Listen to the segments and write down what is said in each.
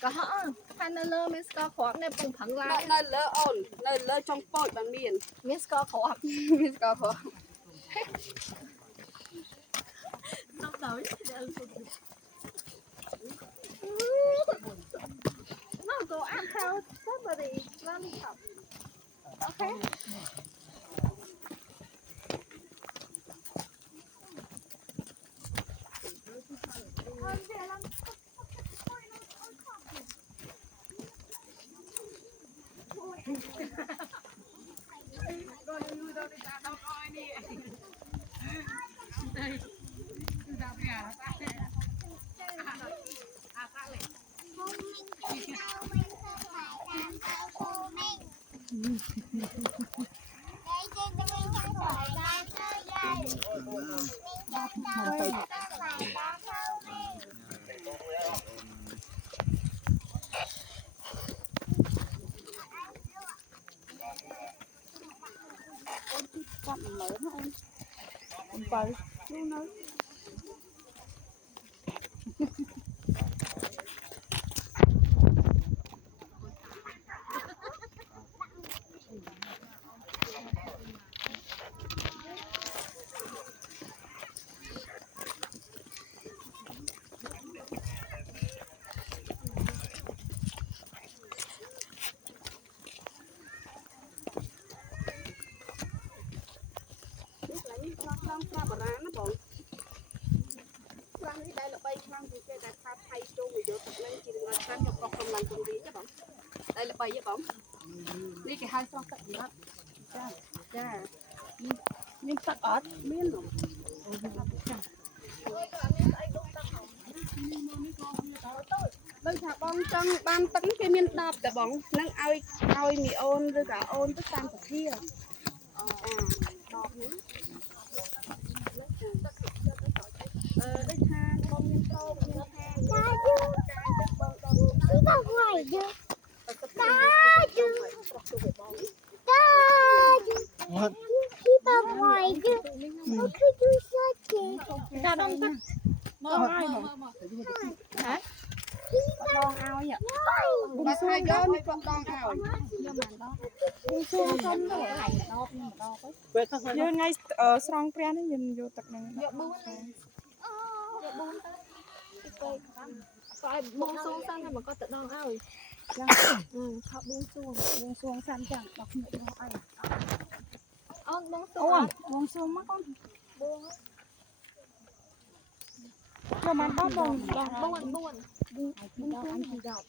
có hả hai nơi lơ miếng score khoác này bùng phẳng lại nơi lơ ổn nơi lơ trong bội bằng miền miếng score khoác miền cao khó xong tới nó go ăn theo somebody lên tập okay con lớn hơn vậy luôn nói long ra bả nó bọn long đi đây là bay long thì cái đại pha thay chung rồi được tập lên chỉ là sang cho con làm công việc chứ bọn đây là bay với bọn đi cái hai son tận đó cha cha miếng tắc ớt miếng rồi bây giờ bong trong ban tấn cái miếng đập để bọn nâng ao mì ôn rồi cả ôn tất tan cả kia đọt nữa đây tha con miếng tô miếng tha Đi ra ngoài chứ. Đi ra ngoài chứ. Nó cứ chui ra kìa. ra đông tắc mơ ai mà hả đòn ao vậy bùng xuôi gió mới con đòn ao bung xuông không đâuយើងថ្ងៃស្រង់ព្រះនេះយើងយកទឹកហ្នឹងយកបួនទៅឲ្យបួងសួងសិនតែមកគាត់ទៅដងឲ្យចឹងឆប់បួងសួងសិនចឹងដល់ខ្ញុំយកឲ្យអូនបួងសួងអត់បួងសួងមកកូនបួងប្រហែល10បង4បួងសួងអញពី10chơi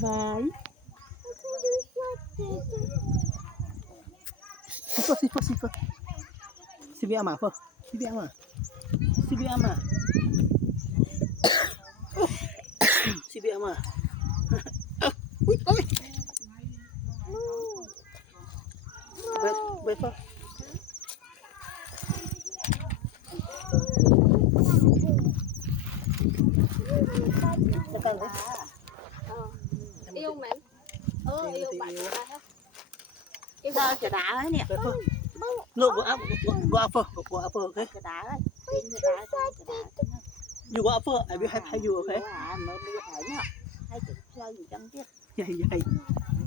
vai Siapa si biar apa si biar apa si biar apa ui ôi bé phơ yêu mẹ yêu bạn cái giờ chả đá ấy nè Look, go up, okay? You go up, I will have you, okay? Yeah.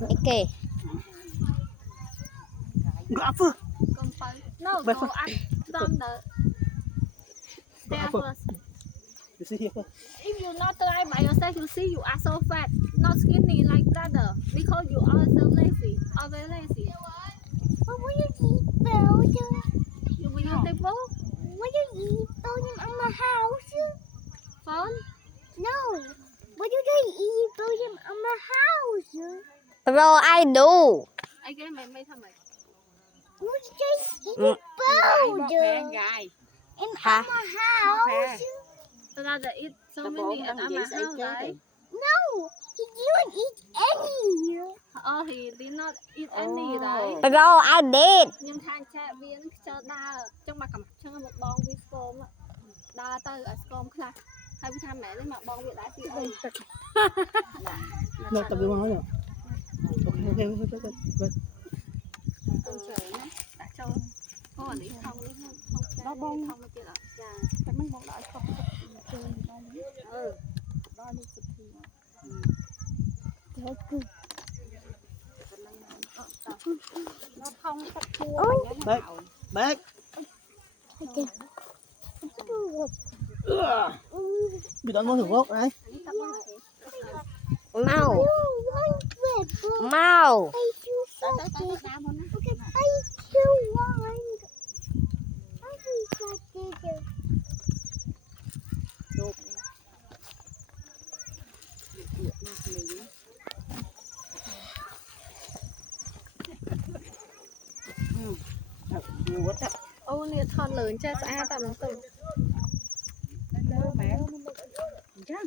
Ok. Go up. No, go up down the stairs first. You see here first. If you not try by yourself, you see you are so fat, not skinny like brother, because you are so lazy, always lazy. What will you eat though? You will use the phone? What will you eat though in my house? Phone? No. What do you eat though in my house? Bro, I do. Ai cái mày thằng mày. What just in Mm. the boat. ងាយ In Hả? our house. Tao ra để ít so ដំបូ many ង at នឹងនិ our យាយស្អី house គេ đấy. No, he didn't eat any. He did not eat any đấy. No, I did. Nhưng than cha viên cho đa trong mà cầm chân một bong với scom á. Đa tới ở scom class. Hay với tham mẹ đấy mà bong việc đã thì ơi. Nó tập đi máu rồi. Ok. Con trời nó đã cho. Có ở lý không lý không. Nó bong. Không mà kia là. Dạ. តែមិនបងដាក់ខុសចូលដល់នេះ ដល់នេះសុធី Nó không sắp chua. Bác. Bác. Bị đón con thử gốc đấy. Mau. No, Mau. I do something. Okay, I do one. I do something. Nhiều quá chắc. Ô nè thon lớn cha xã tao nó từng. លើមែនអញ្ចឹង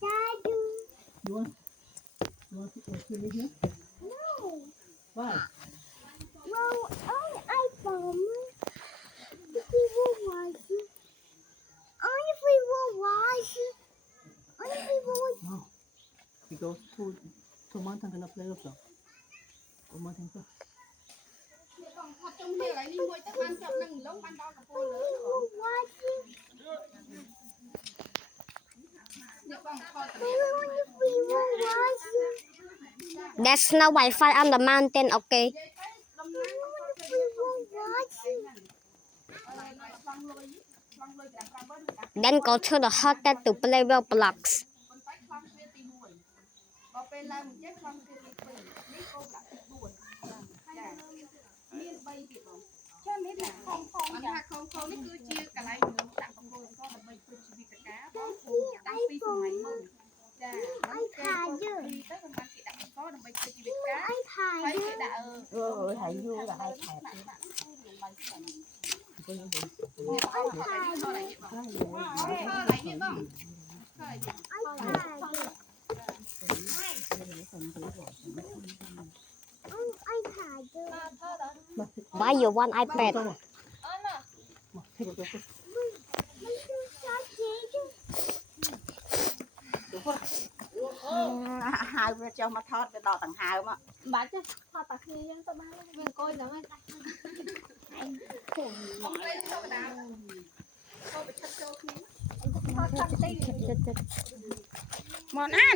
Daddy. You want to finish here? No. Why? Well, I found if we will wash it. Only if we will wash it. Only if we will. No. Because two months I'm gonna play with them. 2 months thôi. បងផត់ជុំគ្នាកន្លែងនេះមួយទៅបានចប់នឹងឡងបានដល់កំពូលលើ We will wash it. នេះបងផត់ Only if we will wash it. There's no Wi-Fi on the mountain, okay? Only if we will wash it. Then go to the hotel to play Roblox. បើពេលឡើងមិនចេះខ្លងគេទី2នេះគោលដាក់ទី4ចាមាន3ទៀតបងចាមានខំខំចាខំខំនេះគឺជាកន្លែងមនុស្សដាក់កំពូលអង្គដើម្បីធ្វើជីវិតការបងតាំងពីសម័យមុនចា I had you. ទៅមិនបានគេដាក់អង្គដើម្បីធ្វើជីវិតការ I ហើយ had គេ you. ដាក់ Hãy vô là hai thẻ. I had you. Why you want iPad? Mà, thích cái cái. ហៅវាចុះមកថតវាដល់ដង្ហើម Bà chứ. Thôi bà kia dân tao bán. Viên coi nữa. អត់ពេលធម្មតាចូលប្រឈិតចូលគ្នា Thôi chăm tí. មកណា